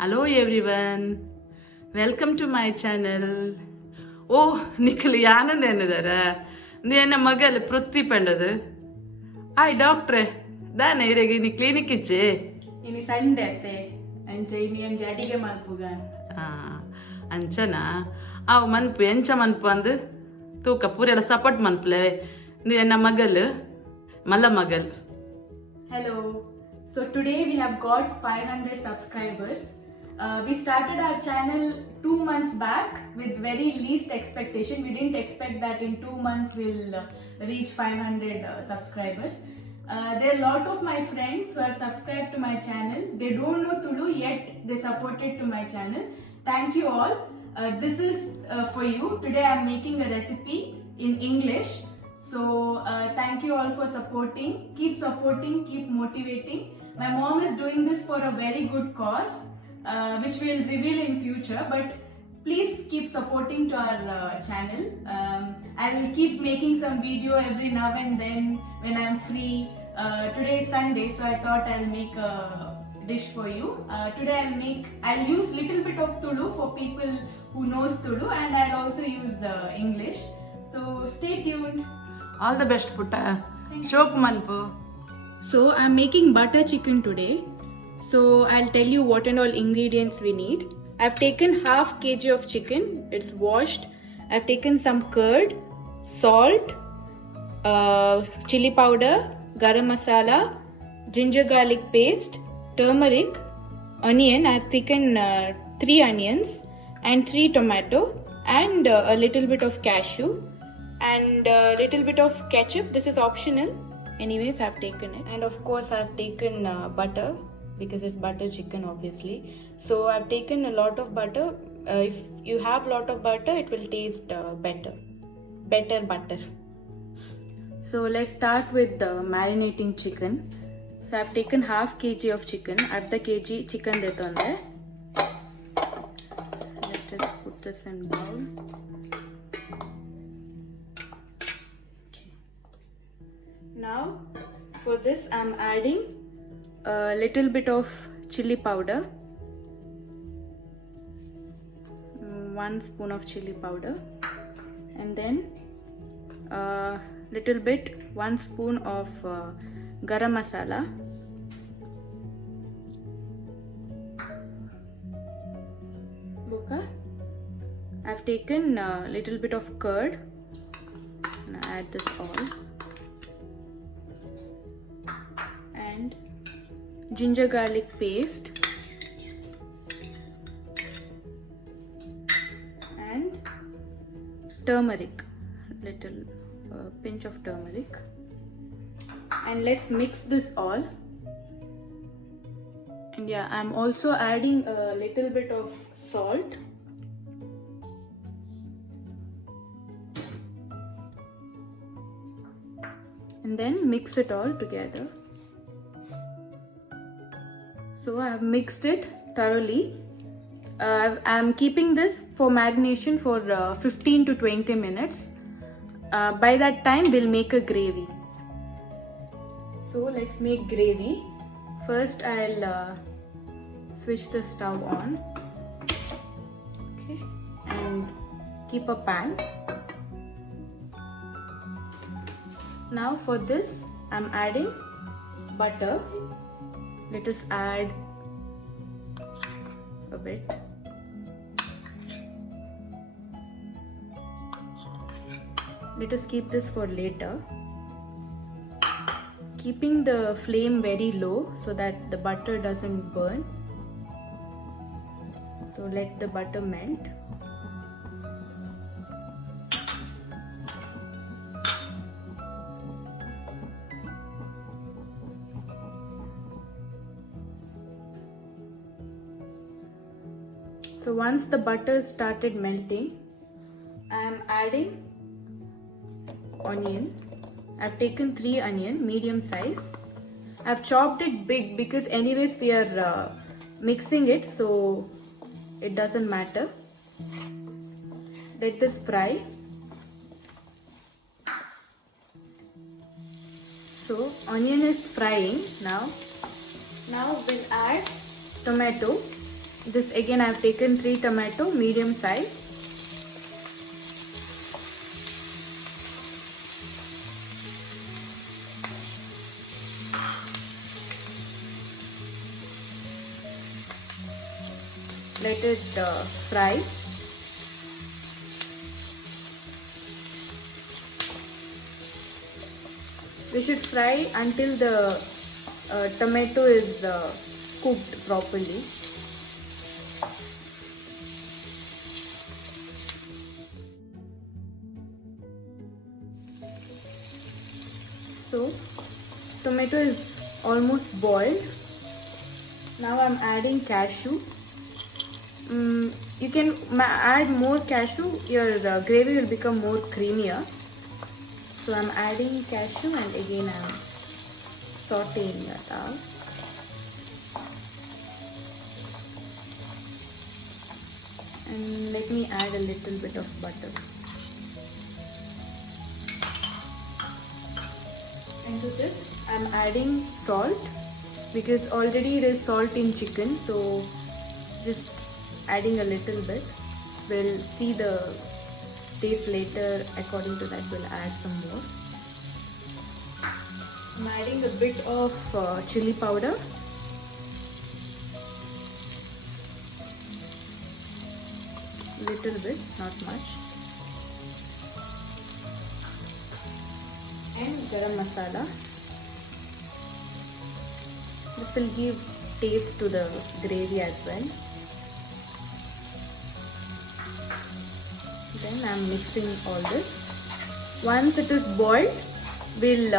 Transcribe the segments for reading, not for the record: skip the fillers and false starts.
Hello everyone, welcome to my channel. Oh, Nikhil Anand ಏನಿದಾರ ನೀನ ಮಗಲ್ ಪೃಥ್ವಿ ಪಂಡದು ಆಯ್ ಡಾಕ್ಟ್ರೆ ದಾನ ಇರೆಗೆ ನೀ ಕ್ಲಿನಿಕ್ ಇಚ್ಚೆ ಇನಿ ಸಂಡೆ ಅತ್ತೆ ಅಂಚ ಇನಿ ಅಂಜ ಅಡಿಗೆ ಮಲ್ಪುಗ ಅಂಚನಾ ಅವು ಮನ್ಪು ಎಂಚ ಮನ್ಪು ಅಂದು ತೂಕ ಪೂರೆಲ್ಲ ಸಪೋರ್ಟ್ ಮನ್ಪುಲೆ ನೀನ ಮಗಲ್ ಮಲ್ಲ ಮಗಲ್. Hello. So today we have got 500 subscribers. We started our channel 2 months back with very least expectation. We didn't expect that in 2 months we'll reach 500 subscribers. There are a lot of my friends who are subscribed to my channel. They don't know Tulu yet they supported to my channel. Thank you all. This is for you. Today I'm making a recipe in English. So thank you all for supporting. Keep motivating. My mom is doing this for a very good cause, which we'll reveal in future. But please keep supporting to our channel. I will keep making some video every now and then when I'm free. Today is Sunday, so I thought I'll make a dish for you. Today I'll use little bit of Tulu for people who knows Tulu, and I'll also use English. So stay tuned. All the best ಪುಟ್ಟ ಶೋಕ್ ಮನ್ಪು. So I'm making butter chicken today. So I'll tell you what and all ingredients we need. I've taken half kg of chicken. It's washed. I've taken some curd, salt, chili powder, garam masala, ginger garlic paste, turmeric, onion. I've taken 3 onions and 3 tomato and a little bit of cashew and a little bit of ketchup. This is optional. Anyways, I've taken it. And of course, I've taken butter because it's butter chicken, obviously. So I've taken a lot of butter. If you have a lot of butter, it will taste better. Better butter. So let's start with marinating chicken. So I've taken half kg of chicken. Adda kg chicken detonde. Let us put this in bowl. Now for this I'm adding a little bit of chili powder, 1 spoon of chili powder, and then little bit 1 spoon of garam masala, I've taken a little bit of curd. Now add this all. And ginger garlic paste and turmeric, little pinch of turmeric, and let's mix this all. And yeah, I'm also adding a little bit of salt. And then mix it all together. So I have mixed it thoroughly. I'm keeping this for marination for 15 to 20 minutes. By that time we'll make a gravy. So let's make gravy. First I'll switch the stove on. Okay. And keep a pan. Now for this I'm adding butter. Let us add a bit. Let us keep this for later. Keeping the flame very low so that the butter doesn't burn. So let the butter melt. So once the butter started melting, I am adding onion. I've taken 3 onion, medium size. I've chopped it big because anyways we are mixing it, so it doesn't matter. Let this fry. So onion is frying now. Now we'll add tomato. This again I have taken 3 tomato medium size. Let it fry. We should fry until the tomato is cooked properly. So tomato is almost boiled. Now I'm adding cashew. You can add more cashew, your gravy will become more creamier. So I'm adding cashew and again I'm sauteing that out. And let me add a little bit of butter. And to this I'm adding salt because already there is salt in chicken, so just adding a little bit. We'll see the taste later. According to that we'll add some more. I'm adding a bit of chili powder. Little bit, not much. And garam masala. This will give taste to the gravy as well. Then I am mixing all this. Once it is boiled, we'll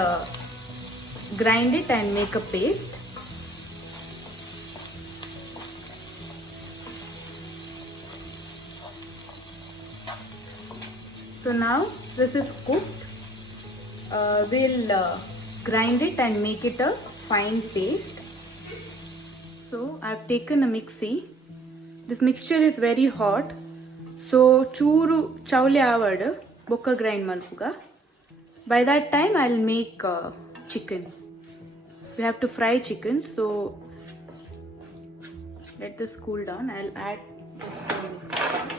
grind it and make a paste. So now this is cooked. We'll grind it and make it a fine paste. So I've taken a mixie. This mixture is very hot. So churu chawle avadu bokka grind malpuga. By that time I'll make chicken. We have to fry chicken, so let this cool down. I'll add this to the mixer.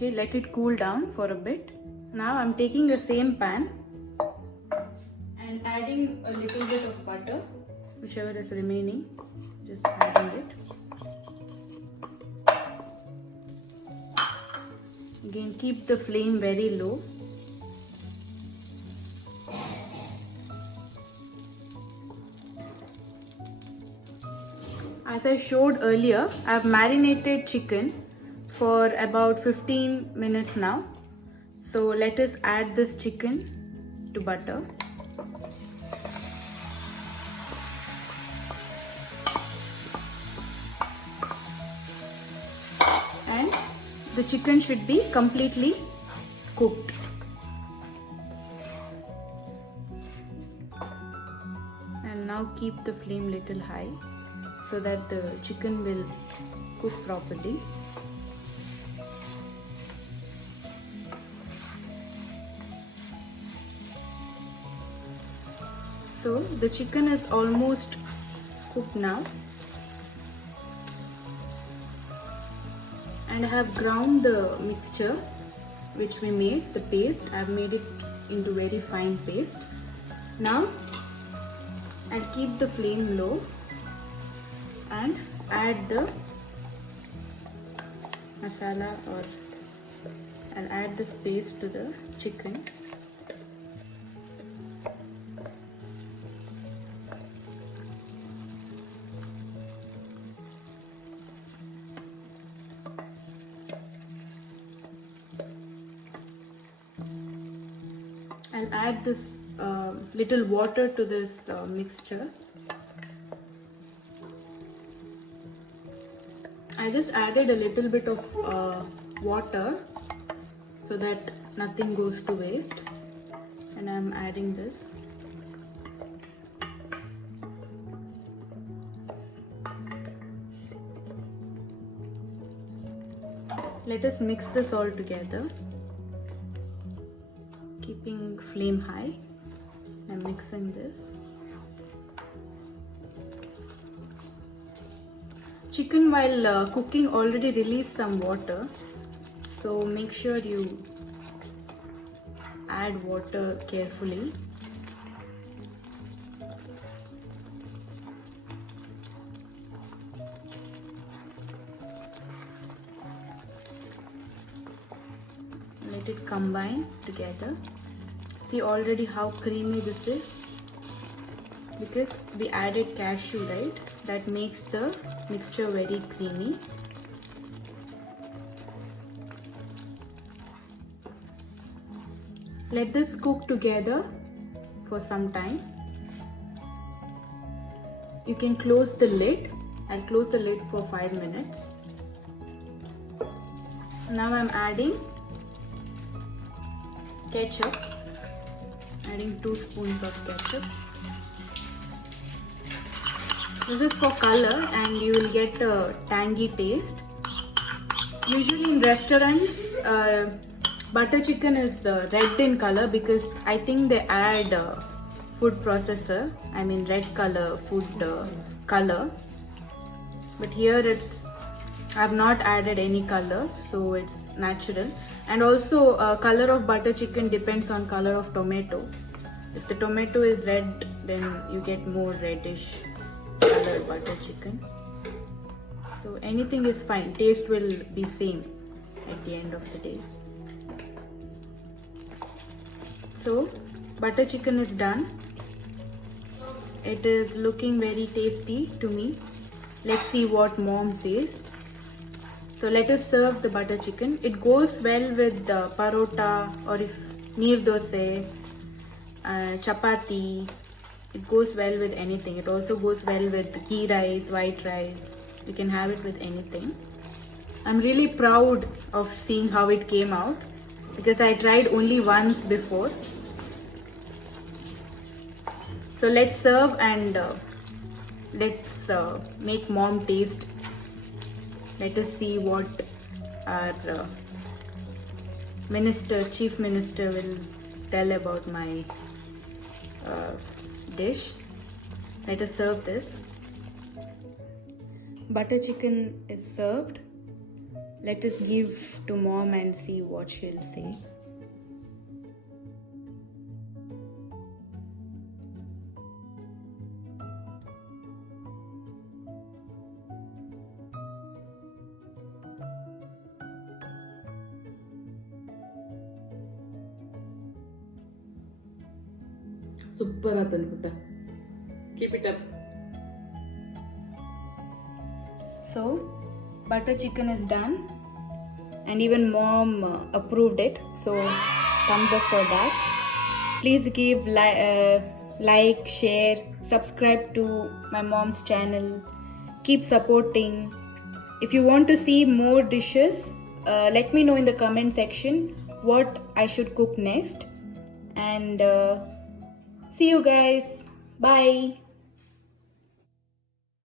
Okay, let it cool down for a bit. Now I'm taking the same pan and adding a little bit of butter, whichever is remaining, just adding it. Again, keep the flame very low. As I showed earlier, I've marinated chicken for about 15 minutes now. So let us add this chicken to butter. And the chicken should be completely cooked. And now keep the flame little high so that the chicken will cook properly. So the chicken is almost cooked now, and I have ground the mixture which we made, the paste. I have made it into very fine paste. Now I'll keep the flame low and add the masala, or I'll add this paste to the chicken. I'll add this little water to this mixture. I just added a little bit of water so that nothing goes to waste. And I'm adding this. Let us mix this all together, keeping flame high. I'm mixing this. Chicken while cooking already released some water, so make sure you add water carefully. Let it combine together. See already how creamy this is, because we added cashew, right? That makes the mixture very creamy. Let this cook together for some time. You can close the lid. I'll close the lid for 5 minutes. Now I'm adding ketchup. Adding 2 spoons of ketchup. This is for color and you will get a tangy taste. Usually in restaurants, butter chicken is red in color because I think they add food processor, I mean red color food color. But here I have not added any color, so it's natural. And also color of butter chicken depends on color of tomato. If the tomato is red, then you get more reddish colored butter chicken. So anything is fine, taste will be same at the end of the day. So butter chicken is done. It is looking very tasty to me. Let's see what mom says. So let us serve the butter chicken. It goes well with parota, or if neer dosai, chapati. It goes well with anything. It also goes well with ghee rice, white rice. You can have it with anything. I'm really proud of seeing how it came out because I tried only once before. So let's serve and let's make mom taste. Let us see what our chief minister will tell about my dish. Let us serve this. Butter chicken is served. Let us give to mom and see what she'll say. Super anukunta. Keep it up. So butter chicken is done and even mom approved it, so thumbs up for that. Please give like, share, subscribe to my mom's channel. Keep supporting. If you want to see more dishes, let me know in the comment section what I should cook next. And see you guys. Bye.